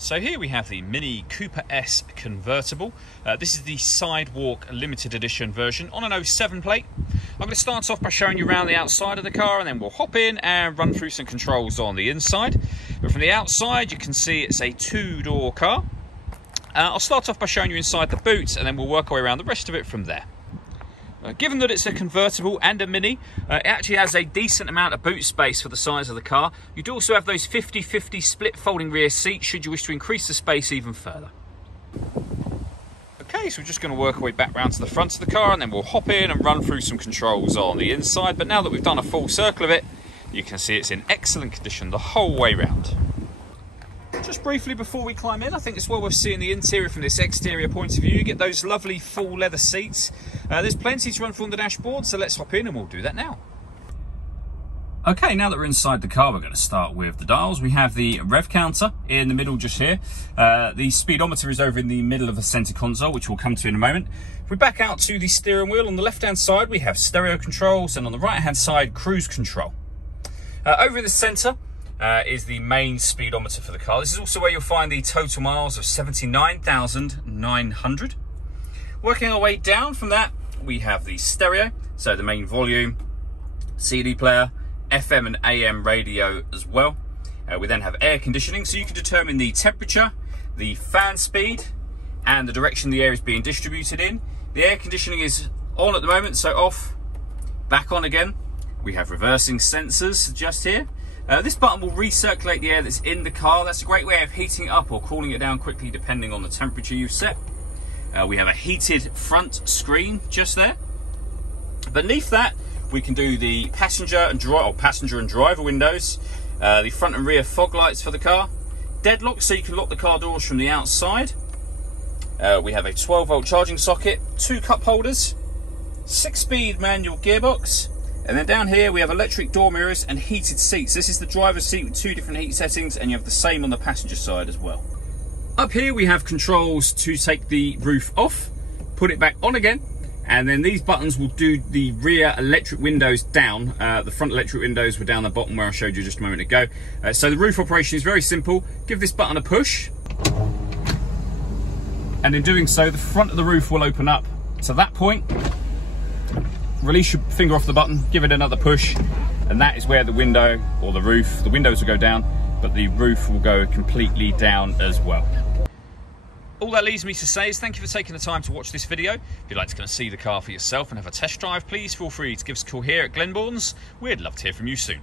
So here we have the Mini Cooper S Convertible. This is the Sidewalk Limited Edition version on an 07 plate. I'm going to start off by showing you around the outside of the car, and then we'll hop in and run through some controls on the inside. But from the outside you can see it's a two-door car. I'll start off by showing you inside the boot, and then we'll work our way around the rest of it from there. Given that it's a convertible and a Mini, it actually has a decent amount of boot space for the size of the car. You do also have those 50-50 split folding rear seats should you wish to increase the space even further. Okay, so we're just going to work our way back round to the front of the car, and then we'll hop in and run through some controls on the inside. But now that we've done a full circle of it, you can see it's in excellent condition the whole way round. Just briefly before we climb in, I think it's well worth seeing the interior from this exterior point of view. You get those lovely full leather seats. There's plenty to run through on the dashboard, so let's hop in and we'll do that now. Okay, now that we're inside the car, we're going to start with the dials. We have the rev counter in the middle just here. The speedometer is over in the middle of the centre console, which we'll come to in a moment. If we back out to the steering wheel, on the left-hand side we have stereo controls, and on the right-hand side cruise control. Over in the centre is the main speedometer for the car. This is also where you'll find the total miles of 79,900. Working our way down from that, we have the stereo, so the main volume, CD player, FM and AM radio as well. We then have air conditioning, so you can determine the temperature, the fan speed, and the direction the air is being distributed in. The air conditioning is on at the moment, so off, back on again. We have reversing sensors just here. This button will recirculate the air that's in the car. That's a great way of heating it up or cooling it down quickly depending on the temperature you've set. We have a heated front screen just there. Beneath that, we can do the passenger and driver windows, the front and rear fog lights for the car, deadlock so you can lock the car doors from the outside. We have a 12-volt charging socket, 2 cup holders, 6-speed manual gearbox. And then down here we have electric door mirrors and heated seats. This is the driver's seat with 2 different heat settings, and you have the same on the passenger side as well. Up here we have controls to take the roof off, put it back on again, and then these buttons will do the rear electric windows down. The front electric windows were down the bottom where I showed you just a moment ago. So the roof operation is very simple. Give this button a push, and in doing so the front of the roof will open up to that point. Release your finger off the button, give it another push, and that is where the window or the roof, the windows will go down, but the roof will go completely down as well. All that leaves me to say is thank you for taking the time to watch this video. If you'd like to come and see the car for yourself and have a test drive, please feel free to give us a call here at Glenbourne's. We'd love to hear from you soon.